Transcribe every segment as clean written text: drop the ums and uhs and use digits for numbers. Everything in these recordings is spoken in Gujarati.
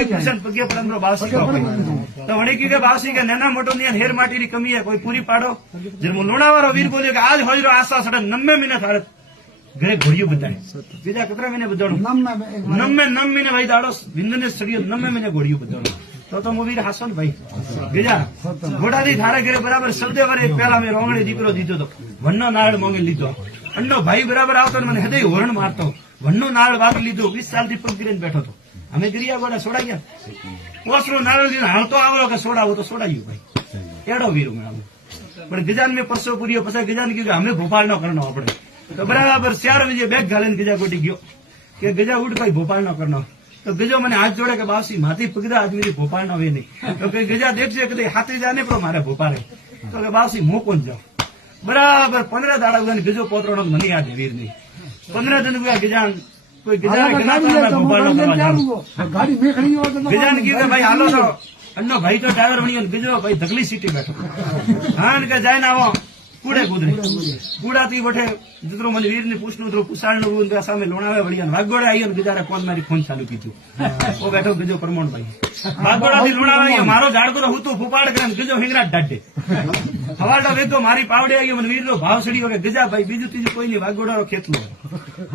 પગે પડે બાવસી તો વળી કીધું કે બાવસી કે નાના મોટો ની હેર માટીની કમી હે કોઈ પૂરી પાડો જે લુણાવાળો વીર બોલ્યો કે આજ હોજરો આશા સડે 90 મહિને થાળે ઘરે ઘોડિયું બધાય બીજા કેટલા મહિને બધાડું 9 મહિને ભાઈ દાડો વિંદને સડ્યો 9 મહિને ઘોડિયું બધાડું તો હું વીર હાસો ને ભાઈ બીજા ઘોડાથી થારે ઘરે બરાબર શબ્દે વરે પેલા મેં રોંગણી દીકરો દીધો તો વનનો નાળ મોંઘી લીધો અન્નો ભાઈ બરાબર આવતો મને હૃદય હોરણ મારતો વનનો નાળ વાગી લીધો 20 સાલથી પગ ગીરીને બેઠો હતો અમે ગિરિયા ગોડા સોડા ગયા ઓસરો નાળ લીધો હાલતો આવડો કે સોડાવો તો સોડાયું ભાઈ એડો વીર મેળવો પણ ગજાન મેં પરસો પૂર્યો પછી ગજાન કીધું અમે ભોપાલ નો કરનો આપણે તો બરાબર 4 વાગે બેગ ઘાલીને ગજા ગોટી ગયો કે ગજા ઉડ ભાઈ ભોપાલ નો કરનો તો ગજો મને હાથ જોડે કે બાવસી માથી પગડા આદમી ભોપાલ નો વે નહીં તો કે ગજા દેખશે કે હાથે જાને પણ મારે ભોપાલે તો કે બાવસી મોકોન જાઓ બરાબર 15 દાડા ઉગાને ગજો પોતરો મને યાદ વીર નહીં 15 દિન ઉગા ગજાન કોઈ ગજાન ભોપાલ નો ગજાન કીધું ભાઈ હાલો તો અન્નો ભાઈ તો ડ્રાઈવર બન્યો ગજો ભાઈ ધકલી સીટી બેઠો હા કે જાય ને આવો કુડે કુદરે કુડાથી વઠે જીતરો મને વીર ની પૂછનું તો પુસાણ નું સામે લોણાવે વળિયા વાગોડે આવ્યો ગજારે કોણ મારી ફોન ચાલુ કીધું ઓ બેઠો ગજો પ્રમોણ ભાઈ વાગોડા થી લોણાવે આવ્યો મારો ઝાડકો હું તો ફૂપાડ કરે ગજો હિંગરા ડાડે હવાડા વેગો મારી પાવડે આવ્યો મને વીર નો ભાવ સડ્યો કે ગજા ભાઈ બીજું ત્રીજું કોઈ નહીં વાગોડાનો ખેતલો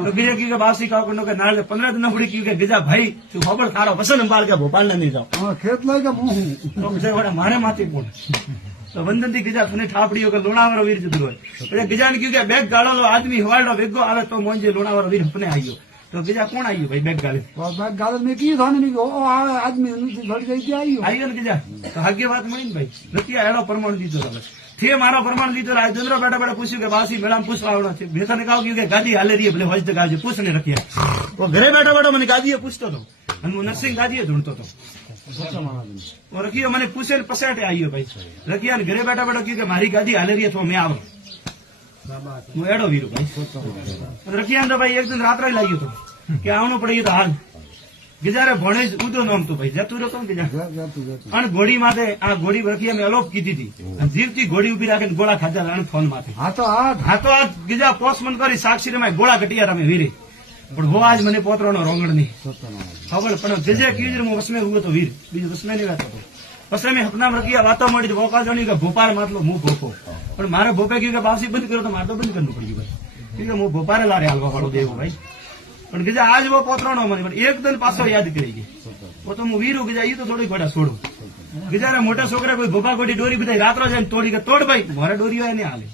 તો ગજા કીધું કે બાવસી કાવ કે નાળે 15 દિન ઉડી કીધું કે ગજા ભાઈ તું ખબર તારો પસંદ અંબાલ કે ભોપાલ ને નહીં જાવ ખેતલો કે તો મારે માથી કોણ તો વંદન થી ગજા તને ઠાપડીઓ કે લોણાવાળો વીર જતું હોય પછી ગજાને કીધું કે બેગ ગાળો આદમી હવાડો વેગો આવે તો મોંજે લોણાવાળો વીર હપને આવ્યો તો ગજા કોણ આવ્યું ભાઈ બેગ ગાળે બેગ ગાળે મેં કીધું ને આદમી ઘડી જઈ આવ્યો ને ગજા તો ભાગ્ય વાત મળી ને ભાઈ નથી એનો પ્રમાણ દીધો તમે થે મારો પ્રમાણ દીધો રાજેન્દ્ર બેટા બેટા પૂછ્યું કે બાસી મેળામાં પૂછવા આવડો છે મેં તને કહ્યું કે ગાદી હાલે રહી ભલે હોજ ગાવજે પૂછને રખ્યા તો ઘરે બેઠા બેઠા મને ગાદીએ પૂછતો હતો અને હું નરસિંહ ગાદીએ ઢૂંઢતો હતો રખિયો મને પૂછે પસાટે આવ્યો ભાઈ રખિયા ઘરે બેઠા બેઠા કહ્યું કે મારી ગાદી હાલે રહી તો મેં આવો હું એડો વીરો ભાઈ રખિયા તો ભાઈ એક દિન રાત્રે લાગ્યો હતો કે આવવાનું પડ્યું તો હાલ ગજારે ભણે જ ઉદો નમતું ભાઈ જતું રહેતો ને ગજા અને ઘોડી માટે આ ઘોડી રખિયા મેં અલોપ કીધી હતી જીવતી ઘોડી ઉભી રાખીને ગોળા ખાધા અને ફોન માંથી હાથો હાથ ગજા પોસ્ટમન કરી સાક્ષી માં ગોળા ઘટિયા રમે વીરે પણ હો આજ મને પોતરો નો રોંગણ નહીં ખબર પણ જે કીધું હું વસમે હું તો વીર બીજું વસમે નહીં વાત હતો પછી મેં હકનામ રખિયા વાતો મળી ભોપા જાણી કે ભોપાલ માટલો હું ભોપો પણ મારે ભોપે કહ્યું કે બાવસી બંધ કર્યો તો મારે તો બંધ કરવું પડ્યું ભાઈ કે હું ભોપારે લારે હાલવા વાળો દેવો ભાઈ પણ ગજા આજ વો પોતરો નો મને પણ એક દિન પાછો યાદ કરી ગઈ તો હું વીરું ગજા એ તો થોડી ઘોડા છોડું ગજારે મોટા છોકરા કોઈ ભોપા ગોડી દોરી બધા રાત્રો જાય તોડી કે તોડ ભાઈ મારે દોરી હોય ને હાલે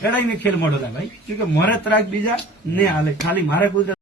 એડાઈ મેં ખેલ મોડો થાય ભાઈ કે મોરે ત્રાક બીજા ને હાલે ખાલી મારે કુદરત